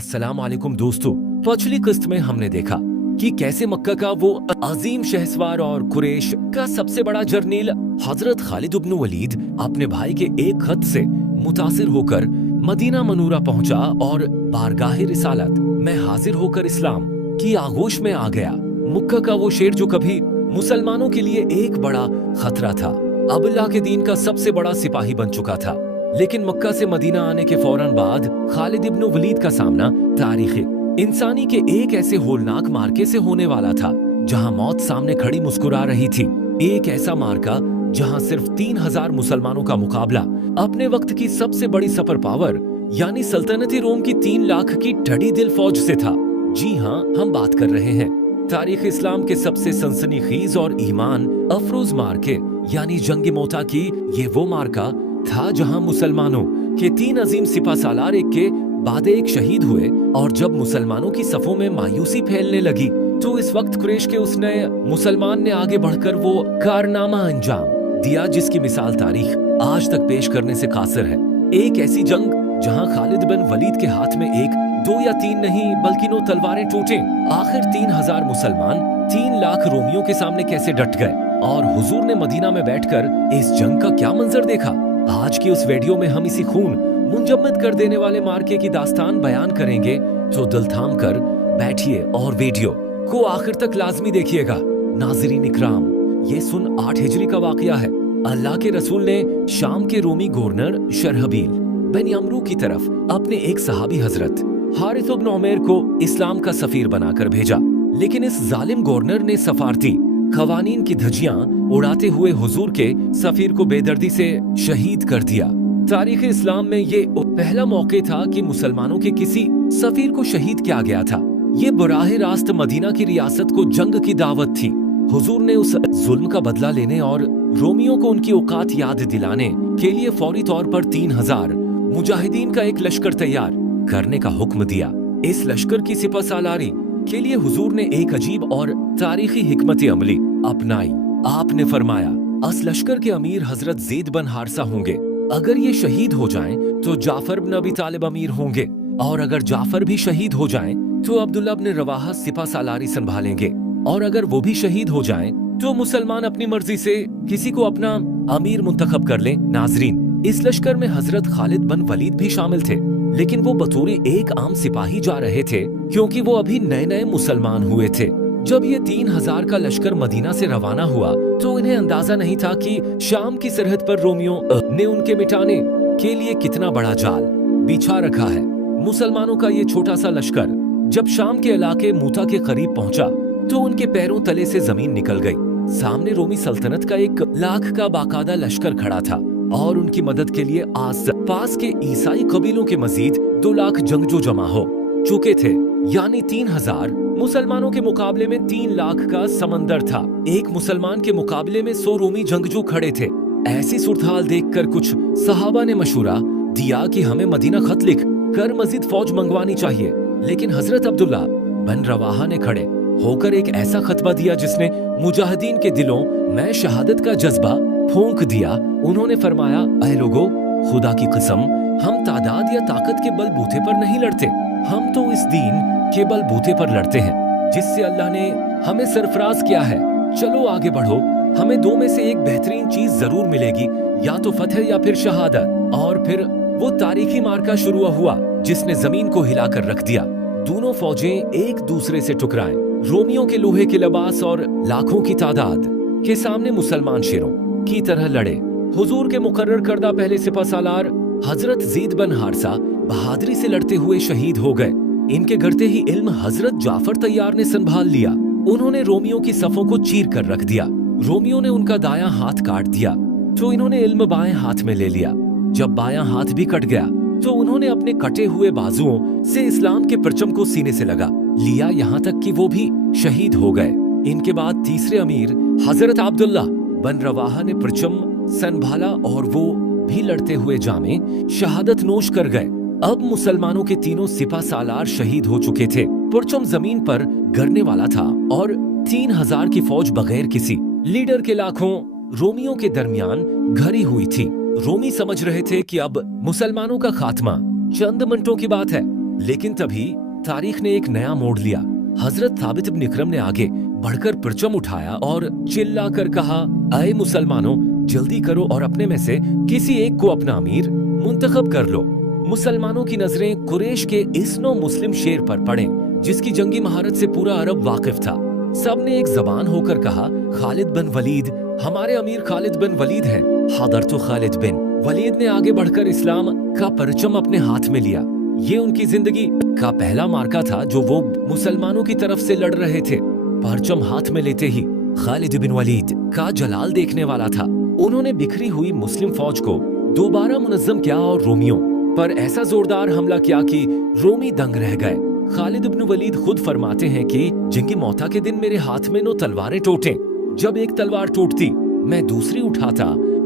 अस्सलाम वालेकुम दोस्तों। पिछली किस्त में हमने देखा कि कैसे मक्का का वो अजीम शहसवार और कुरैश का सबसे बड़ा जर्नील हजरत खालिद इब्न वलीद अपने भाई के एक खत से मुतासिर होकर मदीना मनूरा पहुंचा और बारगाहे रिसालत में हाजिर होकर इस्लाम की आगोश में आ गया। मक्का का वो शेर जो कभी मुसलमानों के लिए एक बड़ा खतरा था, अब अल्लाह के दीन का सबसे बड़ा सिपाही बन चुका था। लेकिन मक्का से मदीना आने के फौरन बाद खालिद इब्न वलीद का सामना तारीखी इंसानी के एक ऐसे होलनाक मार्के से होने वाला था जहां मौत सामने खड़ी मुस्कुरा रही थी। एक ऐसा मार्का जहां सिर्फ 3000 मुसलमानों का मुकाबला अपने वक्त की सबसे बड़ी सुपर पावर यानी सल्तनती रोम की 3 लाख की ढड़ी दिल फौज से था। जी हाँ, हम बात कर रहे हैं तारीख इस्लाम के सबसे सनसनीखेज और ईमान अफरोज मार्के यानी जंग मोता की। ये वो मार्का था जहां मुसलमानों के 3 अजीम सिपा सालार एक के बाद एक शहीद हुए, और जब मुसलमानों की सफों में मायूसी फैलने लगी तो इस वक्त कुरैश के उस नए मुसलमान ने आगे बढ़कर वो कारनामा अंजाम दिया जिसकी मिसाल तारीख आज तक पेश करने से कासिर है। एक ऐसी जंग जहां खालिद बिन वलीद के हाथ में 1, 2 या 3 नहीं बल्कि 9 तलवारें टूटे। आखिर 3000 मुसलमान 3 लाख रोमियों के सामने कैसे डट गए, और हुजूर ने मदीना में बैठकर इस जंग का क्या मंजर देखा। आज की उस वीडियो में हम इसी खून मुंजमद कर देने वाले मार्के की दास्तान बयान करेंगे, तो दिल थाम कर बैठिए और वीडियो को आखिर तक लाजमी देखिएगा। नाज़रीन इकराम, ये सन 8 हिजरी का वाकया है। अल्लाह के रसूल ने शाम के रोमी गवर्नर शरहबील बिन यमरू की तरफ अपने एक सहाबी हजरत हारिस इब्न उमैर को इस्लाम का सफीर बनाकर भेजा, लेकिन इस जालिम गवर्नर ने सफारती खवानीन की धज्जियां उड़ाते हुए हुजूर के सफीर को बेदर्दी से शहीद कर दिया। तारीख इस्लाम में ये पहला मौके था कि मुसलमानों के किसी सफीर को शहीद किया गया था। ये बराह रास्त मदीना की रियासत को जंग की दावत थी। हुजूर ने उस जुल्म का बदला लेने और रोमियों को उनकी औकात याद दिलाने के लिए फौरी तौर पर 3000 मुजाहिदीन का एक लश्कर तैयार करने का हुक्म दिया। इस लश्कर की सिपा सालारी के लिए हुजूर ने एक अजीब और तारीखी हिकमत अमली अपनाई। आपने फरमाया, अस लश्कर के अमीर हजरत ज़ैद बिन हारिसा होंगे। अगर ये शहीद हो जाएं तो जाफर बिन अबी तालिब अमीर होंगे, और अगर जाफर भी शहीद हो जाएं तो अब्दुल्लाह बिन रवाहा सिपा सालारी संभालेंगे, और अगर वो भी शहीद हो जाएं तो मुसलमान अपनी मर्जी से किसी को अपना अमीर मुंतखब कर लें। नाजरीन, इस लश्कर में हजरत खालिद बिन वलीद भी शामिल थे, लेकिन वो बतौर एक आम सिपाही जा रहे थे क्योंकि वो अभी नए नए मुसलमान हुए थे। जब ये 3000 का लश्कर मदीना से रवाना हुआ तो इन्हें अंदाजा नहीं था कि शाम की सरहद पर रोमियों ने उनके मिटाने के लिए कितना बड़ा जाल बिछा रखा है। मुसलमानों का ये छोटा सा लश्कर जब शाम के इलाके मूता के करीब पहुंचा तो उनके पैरों तले से जमीन निकल गई। सामने रोमी सल्तनत का 1 लाख का बाकायदा लश्कर खड़ा था, और उनकी मदद के लिए आस पास के ईसाई कबीलों के मजीद 2 लाख जंगजू जमा हो चुके थे। यानी 3000 मुसलमानों के मुकाबले में 3 लाख का समंदर था। एक मुसलमान के मुकाबले में 100 रोमी जंगजू खड़े थे। ऐसी सूरत-हाल देखकर कुछ सहाबा ने मशूरा दिया कि हमें मदीना खत लिख कर मजीद फौज मंगवानी चाहिए, लेकिन हजरत अब्दुल्लाह बिन रवाहा ने खड़े होकर एक ऐसा खतबा दिया जिसने मुजाहिदीन के दिलों में शहादत का जज्बा फूंक दिया। उन्होंने फरमाया, ऐ लोगो, खुदा की कसम, हम तादाद या ताकत के बलबूते पर नहीं लड़ते, हम तो इस दीन के बलबूते पर लड़ते हैं जिससे अल्लाह ने हमें सरफराज किया है। चलो आगे बढ़ो, हमें 2 में से एक बेहतरीन चीज जरूर मिलेगी, या तो फतह या फिर शहादत। और फिर वो तारीखी मार्का शुरू हुआ जिसने जमीन को हिलाकर रख दिया। दोनों फौजें एक दूसरे से टकराए। रोमियों के लोहे के लिबास और लाखों की तादाद के सामने मुसलमान शेरों की तरह लड़े। हुजूर के मुकर्रर करदा पहले सिपा सालार हजरत ज़ैद बिन हारिसा बहादुरी से लड़ते हुए शहीद हो गए। इनके गिरते ही इल्म हजरत जाफर तैयार ने संभाल लिया। उन्होंने रोमियों की सफों को चीर कर रख दिया। रोमियों ने उनका दायां हाथ काट दिया तो इन्होंने इल्म बाएं हाथ में ले लिया। जब बायां हाथ भी कट गया तो उन्होंने अपने कटे हुए बाजुओं से इस्लाम के परचम को सीने से लगा लिया, यहाँ तक कि वो भी शहीद हो गए। इनके बाद तीसरे अमीर हजरत अब्दुल्लाह बिन रवाहा ने परचम संभाला और वो भी लड़ते हुए जामे शहादत नोश कर गए। अब मुसलमानों के तीनों सिपा सालार शहीद हो चुके थे। परचम जमीन पर गिरने वाला था और 3000 की फौज बगैर किसी लीडर के लाखों रोमियों के दरमियान घरी हुई थी। रोमी समझ रहे थे कि अब मुसलमानों का खात्मा चंद मिनटों की बात है, लेकिन तभी तारीख ने एक नया मोड़ लिया। हजरत थाबित इब्न इकरम ने आगे बढ़कर परचम उठाया और चिल्ला कर कहा, अय मुसलमानों, जल्दी करो और अपने में से किसी एक को अपना अमीर मुंतखब कर लो। मुसलमानों की नजरें कुरैश के इस नो मुस्लिम शेर पर पड़े जिसकी जंगी महारत से पूरा अरब वाकिफ था। सबने एक जबान होकर कहा, खालिद बिन वलीद, हमारे अमीर खालिद बिन वलीद हैं। हादर तो खालिद बिन वलीद ने आगे बढ़कर इस्लाम का परचम अपने हाथ में लिया। ये उनकी जिंदगी का पहला मार्का था जो वो मुसलमानों की तरफ से लड़ रहे थे। परचम हाथ में लेते ही खालिद बिन वलीद का जलाल देखने वाला था। उन्होंने बिखरी हुई मुस्लिम फौज को दोबारा मुनज्जम किया और रोमियों पर ऐसा जोरदार हमला किया कि रोमी दंग रह गए। खालिद इब्न वलीद खुद फरमाते हैं कि जंगी मौता के दिन मेरे हाथ में नो तलवारें टूटे। जब एक तलवार टूटती मैं दूसरी उठाता,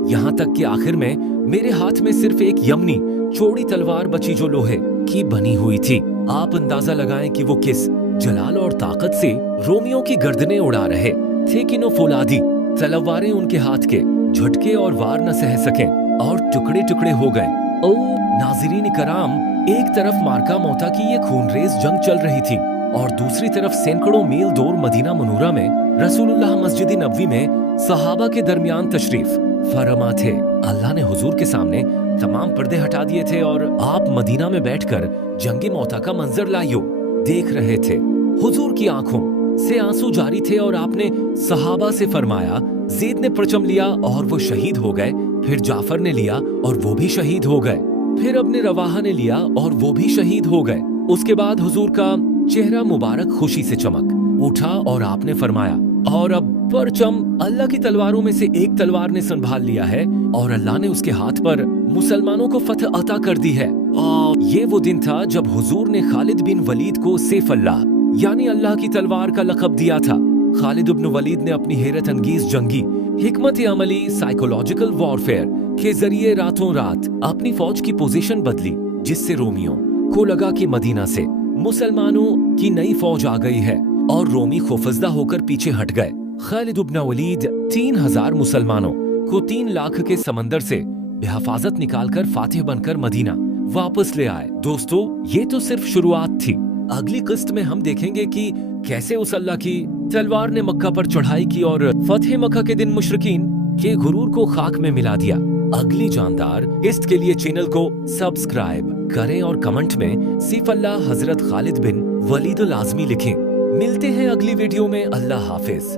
यहाँ तक कि आखिर में मेरे हाथ में सिर्फ एक यमनी चौड़ी तलवार बची जो लोहे की बनी हुई थी। आप अंदाजा लगाएं कि वो किस जलाल और ताकत से रोमियों की गर्दनें उड़ा रहे थे कि नो फौलादी तलवारें उनके हाथ के झटके और वार न सह सके और टुकड़े टुकड़े हो गए। ओ नाज़रीन कराम, एक तरफ मार्का मौता की ये खूनरेज जंग चल रही थी और दूसरी तरफ सैकड़ों मील दूर मदीना मुनूरा में रसूलुल्लाह मस्जिद नबवी में सहाबा के दरमियान तशरीफ फरमा थे। अल्लाह ने हुजूर के सामने तमाम पर्दे हटा दिए थे और आप मदीना में बैठकर जंगी मौता का मंजर लायो देख रहे थे। हुजूर की आंखों से आंसू जारी थे और आपने सहाबा से फरमाया, ज़ैद ने परचम लिया और वो शहीद हो गए, फिर जाफर ने लिया और वो भी शहीद हो गए, फिर अपने रवाहा ने लिया और वो भी शहीद हो गए। उसके बाद हुजूर का चेहरा मुबारक खुशी से चमक उठा और आपने फरमाया, और अब परचम अल्लाह की तलवारों में से एक तलवार ने संभाल लिया है और अल्लाह ने उसके हाथ पर मुसलमानों को फतह अता कर दी है। और ये वो दिन था जब हुजूर ने खालिद बिन वलीद को सैफ अल्लाह यानी अल्लाह की तलवार का लक़ब दिया था। खालिद इब्न वलीद ने अपनी हैरत अंगीज जंगी हिकमत अमली साइकोलॉजिकल वॉरफेयर के जरिए रातों रात अपनी फौज की पोजीशन बदली, जिससे रोमियों को लगा कि मदीना से मुसलमानों की नई फौज आ गई है और रोमी खौफजदा होकर पीछे हट गए। खालिद इब्न वलीद 3000 मुसलमानों को 3 लाख के समंदर से बेहफाजत निकालकर फातिह बनकर मदीना वापस ले आए। दोस्तों, ये तो सिर्फ शुरुआत थी। अगली किस्त में हम देखेंगे कि कैसे उस अल्लाह की तलवार ने मक्का पर चढ़ाई की और फतह मक्का के दिन मुशरिकीन के गुरूर को खाक में मिला दिया। अगली जानदार किस्त के लिए चैनल को सब्सक्राइब करें और कमेंट में सैफ अल्लाह हजरत खालिद बिन वलीद अल आज़मी लिखें। मिलते हैं अगली वीडियो में। अल्लाह हाफिज।